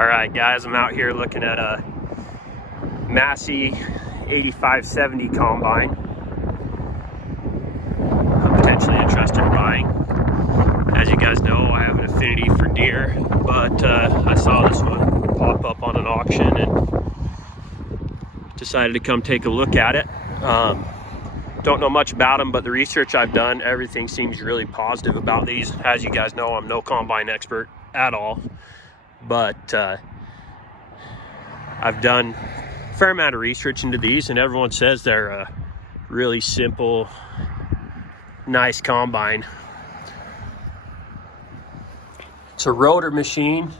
All right, guys, I'm out here looking at a Massey 8570 combine. I'm potentially interested in buying. As you guys know, I have an affinity for deer, but I saw this one pop up on an auction and decided to come take a look at it. Don't know much about them, but the research I've done, everything seems really positive about these. As you guys know, I'm no combine expert at all, but I've done a fair amount of research into these, and everyone says they're a really simple, nice combine. It's a rotor machine.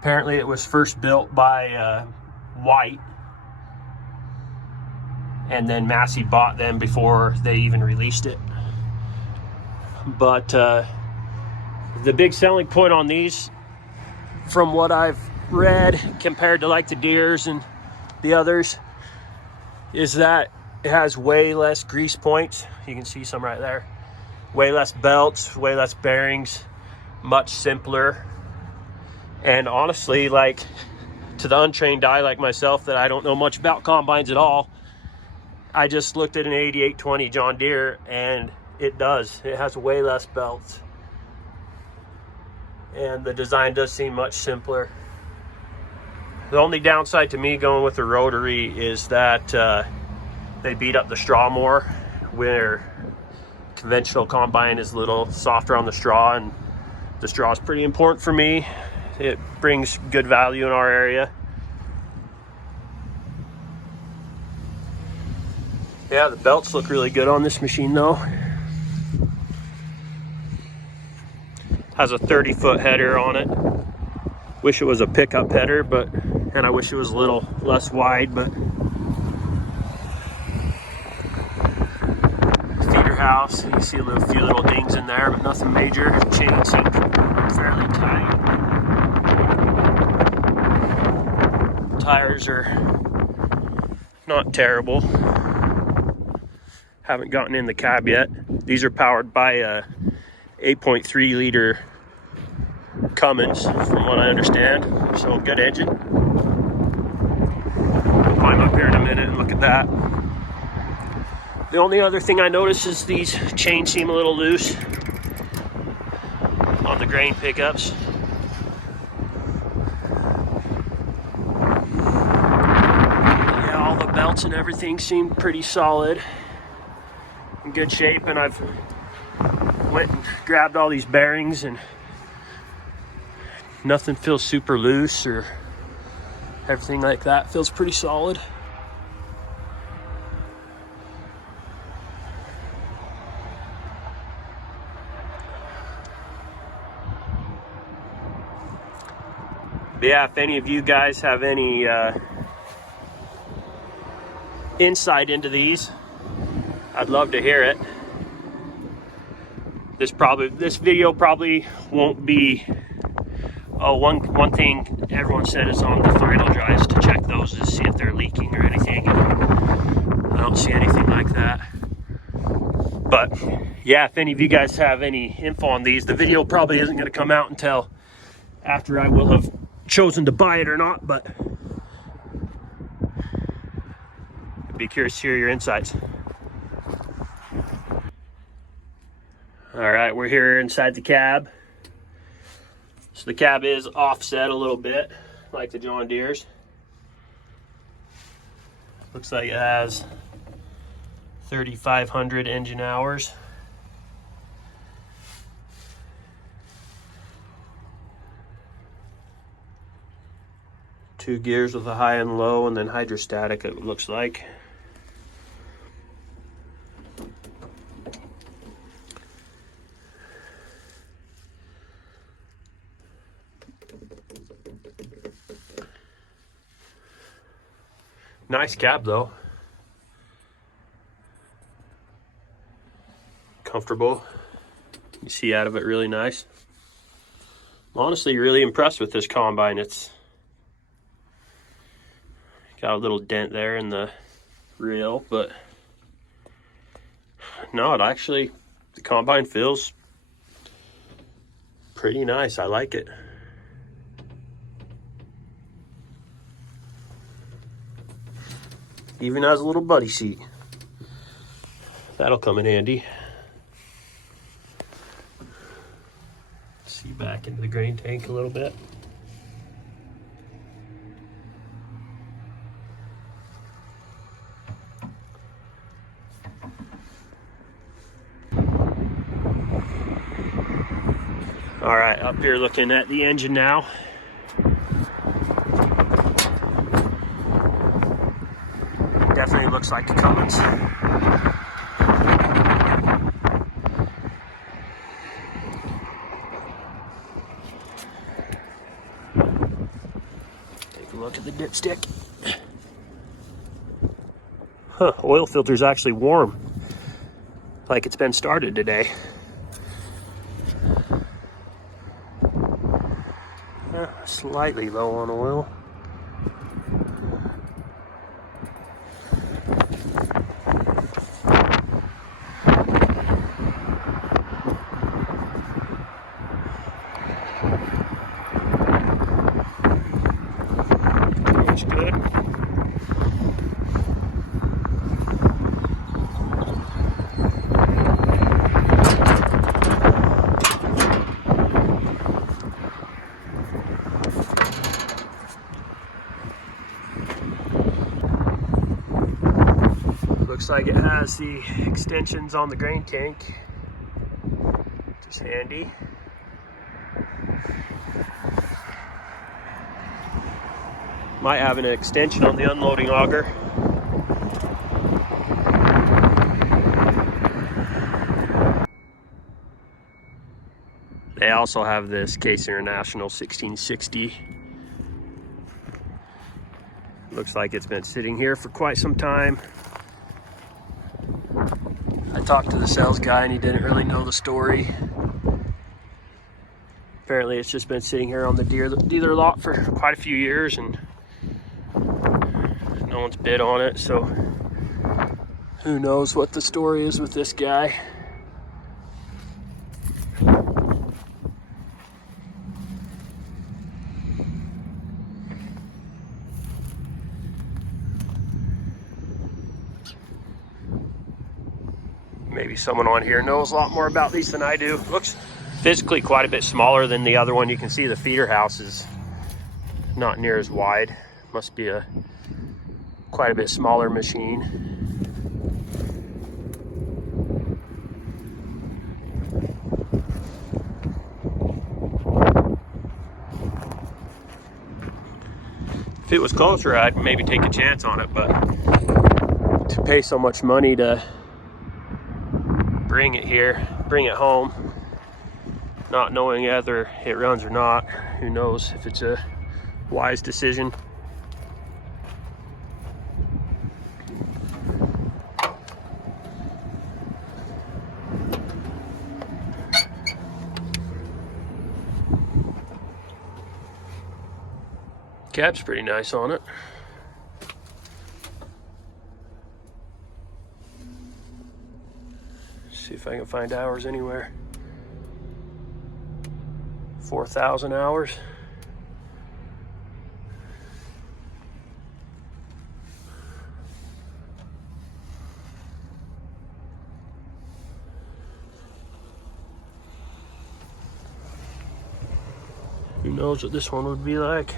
Apparently it was first built by White, and then Massey bought them before they even released it. But the big selling point on these, from what I've read, compared to like the Deers and the others, is that it has way less grease points. You can see some right there. Way less belts, way less bearings, much simpler. And honestly, like, to the untrained eye like myself that I don't know much about combines at all, I just looked at an 8820 John Deere and it has way less belts. And the design does seem much simpler. The only downside to me going with the rotary is that they beat up the straw more, where conventional combine is a little softer on the straw, and the straw is pretty important for me. It brings good value in our area. Yeah, the belts look really good on this machine though. Has a 30-foot header on it. Wish it was a pickup header, and I wish it was a little less wide, but feeder house, you can see a few little dings in there, but nothing major. Chain seems fairly tight. Tires are not terrible. Haven't gotten in the cab yet. These are powered by a 8.3 liter Cummins, from what I understand, so good engine. Climb up here in a minute and look at that. The only other thing I noticed is these chains seem a little loose on the grain pickups. Yeah, all the belts and everything seem pretty solid, in good shape, and I've went and grabbed all these bearings and nothing feels super loose, or everything like that feels pretty solid. But yeah, if any of you guys have any insight into these, I'd love to hear it. This video probably won't be. Oh, one thing everyone said is on the final drives to check those to see if they're leaking or anything. I don't see anything like that. But yeah, if any of you guys have any info on these, the video probably isn't going to come out until after I will have chosen to buy it or not, but I'd be curious to hear your insights. All right, we're here inside the cab. So the cab is offset a little bit, like the John Deere's. Looks like it has 3,500 engine hours. Two gears with a high and low, and then hydrostatic, it looks like. Nice cab though. Comfortable. You see out of it really nice. I'm honestly really impressed with this combine. It's got a little dent there in the reel, but no, the combine feels pretty nice. I like it. Even has a little buddy seat. That'll come in handy. See back into the grain tank a little bit. All right, up here looking at the engine now. Definitely looks like a Cummins. Take a look at the dipstick. Huh, oil filter's actually warm. Like it's been started today. Slightly low on oil. Looks good. Looks like it has the extensions on the grain tank. Just handy. Might have an extension on the unloading auger. They also have this Case International 1660. Looks like it's been sitting here for quite some time. I talked to the sales guy and he didn't really know the story. Apparently it's just been sitting here on the dealer lot for quite a few years and no one's bid on it, so who knows what the story is with this guy. Maybe someone on here knows a lot more about these than I do. Looks physically quite a bit smaller than the other one. You can see the feeder house is not near as wide. Must be a quite a bit smaller machine. If it was closer, I'd maybe take a chance on it, but to pay so much money to bring it here, bring it home, not knowing whether it runs or not, who knows if it's a wise decision. Cab's pretty nice on it. See if I can find hours anywhere. 4,000 hours. Who knows what this one would be like?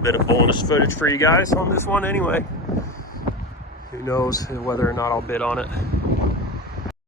Bit of bonus footage for you guys on this one anyway. Who knows whether or not I'll bid on it.